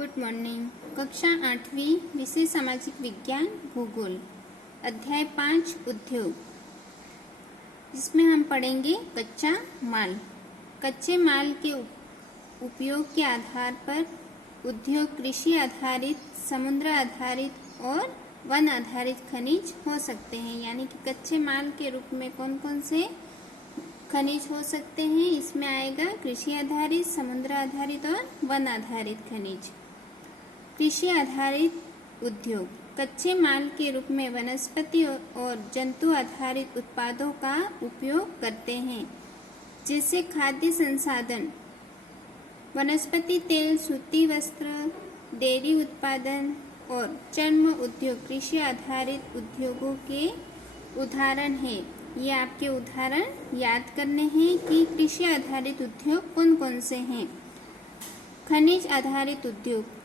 Good morning. कक्षा 8वीं, विषय सामाजिक विज्ञान भूगोल, अध्याय 5 उद्योग। इसमें हम पढ़ेंगे कच्चा माल। कच्चे माल के उपयोग के आधार पर उद्योग कृषि आधारित, समुद्र आधारित और वन आधारित खनिज हो सकते हैं। यानी कि कच्चे माल के रूप में कौन कौन से खनिज हो सकते हैं? इसमें आएगा कृषि आधारित, समुद्र आधारित और वन आधारित खनिज। कृषि आधारित उद्योग कच्चे माल के रूप में वनस्पति और जंतु आधारित उत्पादों का उपयोग करते हैं, जैसे खाद्य संसाधन, वनस्पति तेल, सूती वस्त्र, डेयरी उत्पादन और चर्म उद्योग कृषि आधारित उद्योगों के उदाहरण हैं। ये आपके उदाहरण याद करने हैं कि कृषि आधारित उद्योग कौन कौन से हैं। खनिज आधारित उद्योग,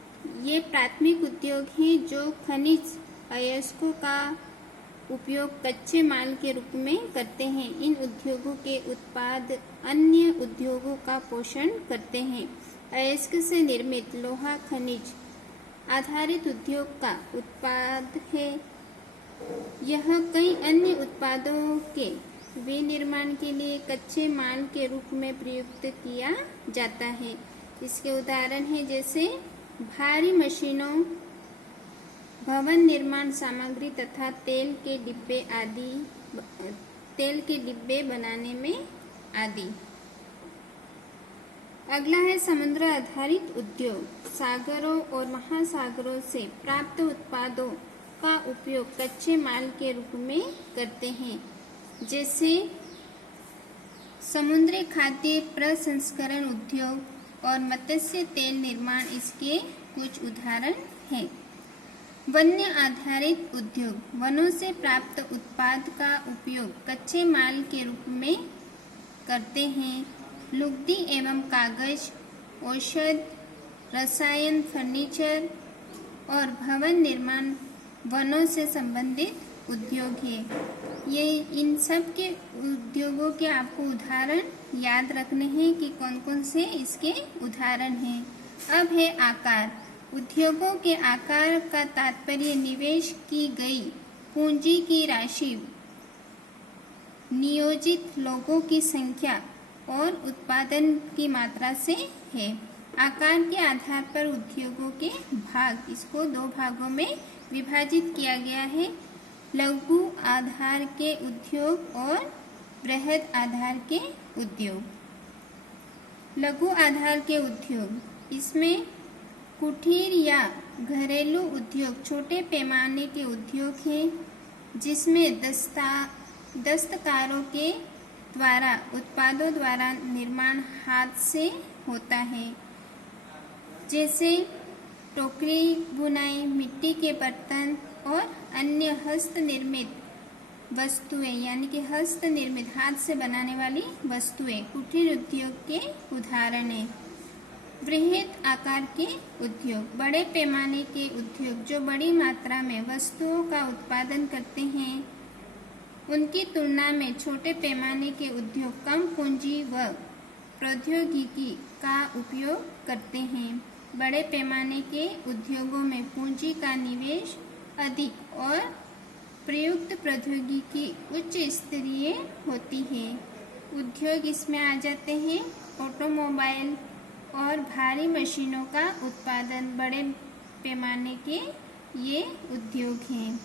ये प्राथमिक उद्योग हैं जो खनिज अयस्कों का उपयोग कच्चे माल के रूप में करते हैं। इन उद्योगों के उत्पाद अन्य उद्योगों का पोषण करते हैं। अयस्क से निर्मित लोहा खनिज आधारित उद्योग का उत्पाद है। यह कई अन्य उत्पादों के विनिर्माण के लिए कच्चे माल के रूप में प्रयुक्त किया जाता है। इसके उदाहरण हैं जैसे भारी मशीनों, भवन निर्माण सामग्री तथा तेल के डिब्बे बनाने में आदि। अगला है समुद्र आधारित उद्योग। सागरों और महासागरों से प्राप्त उत्पादों का उपयोग कच्चे माल के रूप में करते हैं, जैसे समुद्री खाद्य प्रसंस्करण उद्योग और मत्स्य तेल निर्माण इसके कुछ उदाहरण हैं। वन्य आधारित उद्योग, वनों से प्राप्त उत्पाद का उपयोग कच्चे माल के रूप में करते हैं। लुगदी एवं कागज, औषध, रसायन, फर्नीचर और भवन निर्माण वनों से संबंधित उद्योग है। ये इन सब के उद्योगों के आपको उदाहरण याद रखने हैं कि कौन कौन से इसके उदाहरण हैं। अब है आकार। उद्योगों के आकार का तात्पर्य निवेश की गई पूंजी की राशि, नियोजित लोगों की संख्या और उत्पादन की मात्रा से है। आकार के आधार पर उद्योगों के भाग, इसको दो भागों में विभाजित किया गया है, लघु आधार के उद्योग और बृहद आधार के उद्योग। लघु आधार के उद्योग, इसमें कुटीर या घरेलू उद्योग छोटे पैमाने के उद्योग हैं, जिसमें दस्तकारों के द्वारा उत्पादों द्वारा निर्माण हाथ से होता है, जैसे टोकरी बुनाई, मिट्टी के बर्तन और अन्य हस्त निर्मित वस्तुएं, यानी कि हस्त निर्मित हाथ से बनाने वाली वस्तुएं कुटीर उद्योग के उदाहरण हैं। बृहद आकार के उद्योग, बड़े पैमाने के उद्योग जो बड़ी मात्रा में वस्तुओं का उत्पादन करते हैं। उनकी तुलना में छोटे पैमाने के उद्योग कम पूंजी व प्रौद्योगिकी का उपयोग करते हैं। बड़े पैमाने के उद्योगों में पूंजी का निवेश अधिक और प्रयुक्त प्रौद्योगिकी उच्च स्तरीय होती है। उद्योग इसमें आ जाते हैं ऑटोमोबाइल और भारी मशीनों का उत्पादन, बड़े पैमाने के ये उद्योग हैं।